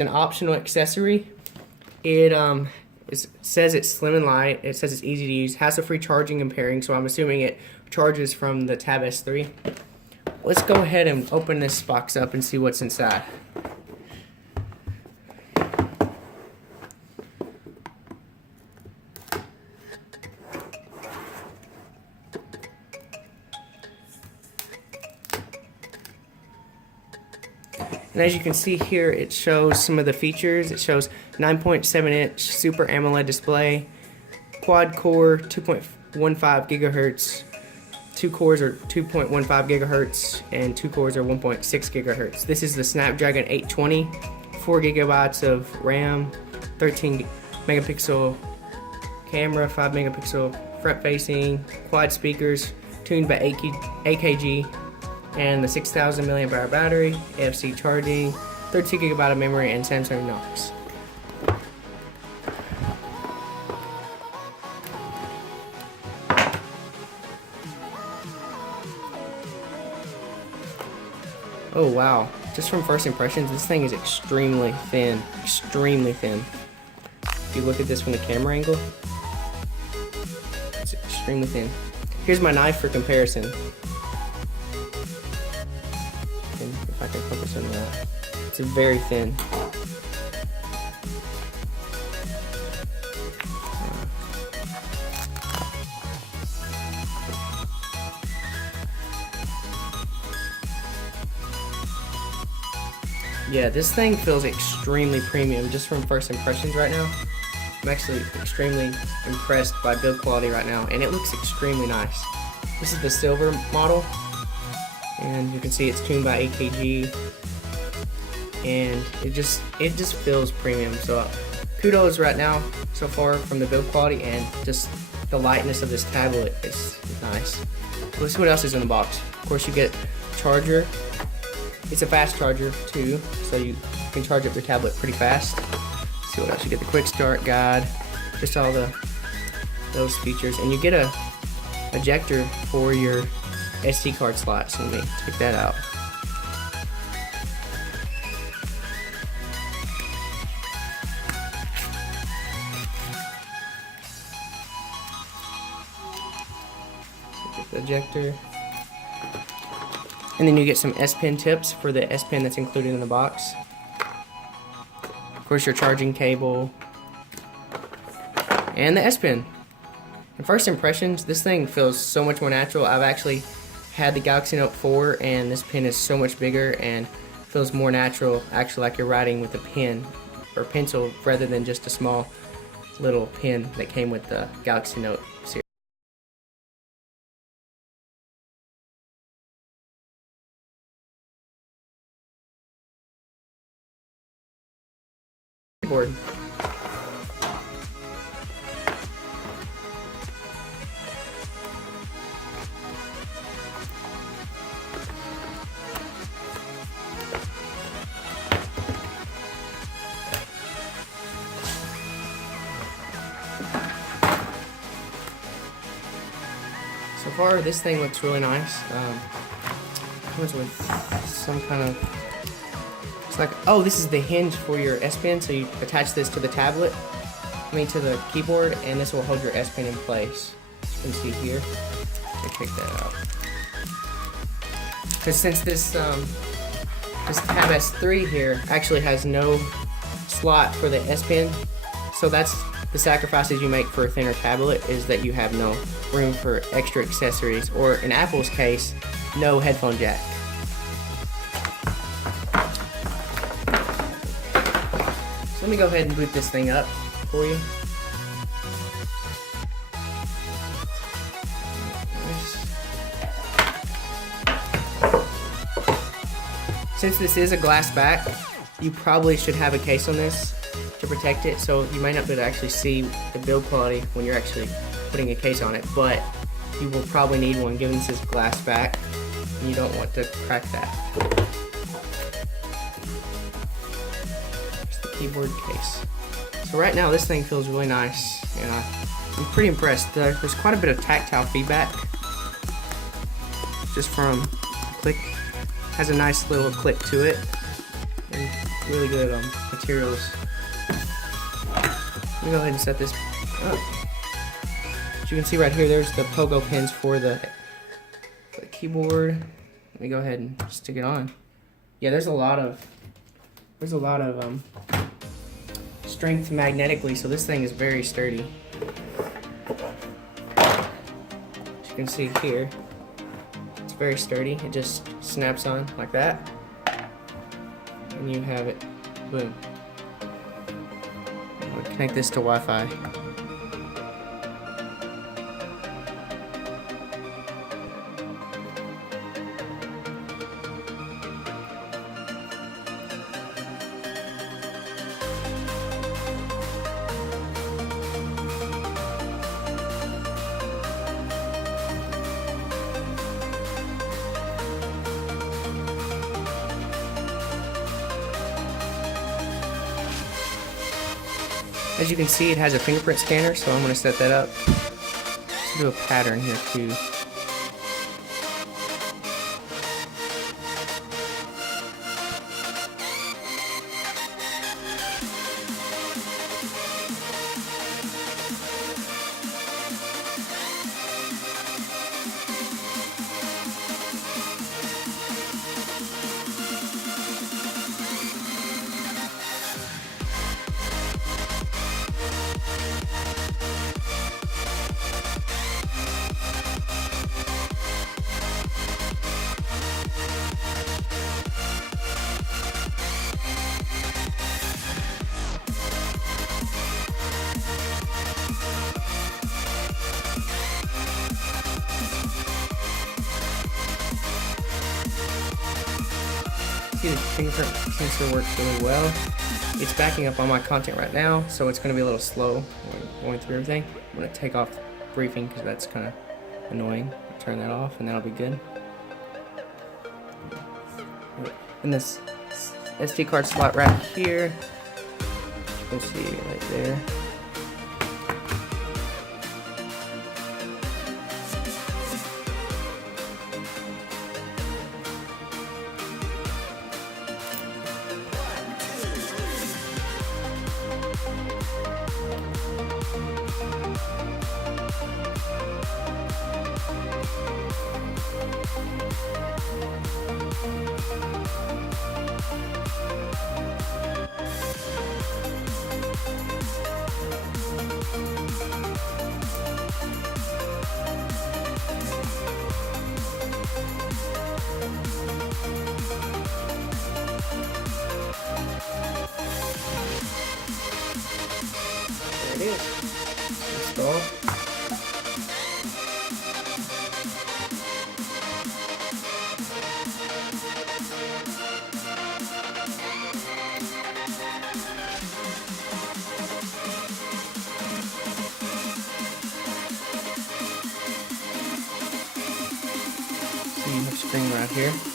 an optional accessory. It says it's slim and light. It says it's easy to use. Hassle-free charging and pairing, so I'm assuming it charges from the Tab S3. Let's go ahead and open this box up and see what's inside. And as you can see here, it shows some of the features. It shows 9.7-inch Super AMOLED display, quad-core 2.15 gigahertz, 2 cores are 2.15 gigahertz, and 2 cores are 1.6 gigahertz. This is the Snapdragon 820, 4 gigabytes of RAM, 13 megapixel camera, 5 megapixel front-facing, quad speakers, tuned by AKG, and the 6,000 milliamp hour battery, NFC charging, 32 gigabyte of memory, and Samsung Knox. Oh wow, just from first impressions, this thing is extremely thin, extremely thin. If you look at this from the camera angle, it's extremely thin. Here's my knife for comparison. If I can focus on that, it's very thin. Yeah, this thing feels extremely premium just from first impressions right now. I'm actually extremely impressed by build quality right now, and it looks extremely nice. This is the silver model, and you can see it's tuned by AKG, and it just feels premium. So kudos right now so far from the build quality, and just the lightness of this tablet is nice. Let's see what else is in the box. Of course, you get a charger. It's a fast charger too, so you can charge up your tablet pretty fast. Let's see what else. You get the quick start guide, just all those features, and you get a ejector for your SD card slot. So let me take that out. Get the ejector. And then you get some S Pen tips for the S Pen that's included in the box. Of course, your charging cable and the S Pen. In first impressions, this thing feels so much more natural. I've actually had the Galaxy Note 4, and this pen is so much bigger and feels more natural, actually like you're writing with a pen or pencil rather than just a small little pen that came with the Galaxy Note series. Board. So far, this thing looks really nice. Comes with some kind of, it's like, oh, this is the hinge for your S Pen, so you attach this to the tablet, to the keyboard, and this will hold your S Pen in place. As you can see here. Let me take that out. Because since this Tab S3 here actually has no slot for the S Pen, so that's the sacrifices you make for a thinner tablet, is that you have no room for extra accessories, or in Apple's case, no headphone jack. So let me go ahead and boot this thing up for you. Since this is a glass back, you probably should have a case on this to protect it, so you might not be able to actually see the build quality when you're actually putting a case on it, but you will probably need one given this is glass back, and you don't want to crack that. It's the keyboard case. So right now this thing feels really nice, and I'm pretty impressed. There's quite a bit of tactile feedback, just from the click. Has a nice little click to it, and really good materials. Let me go ahead and set this up. As you can see right here, there's the pogo pins for the keyboard. Let me go ahead and stick it on. Yeah, there's a lot of strength magnetically, so this thing is very sturdy. As you can see here, it's very sturdy. It just snaps on like that, and you have it. Boom. I'm gonna connect this to Wi-Fi. As you can see, it has a fingerprint scanner, so I'm going to set that up. Let's do a pattern here too. See, the fingerprint sensor works really well. It's backing up all my content right now, so it's going to be a little slow going through everything. I'm going to take off briefing because that's kind of annoying. Turn that off and that'll be good. And this SD card slot right here, you can see right there. There it is. Install. See, you have spring right here.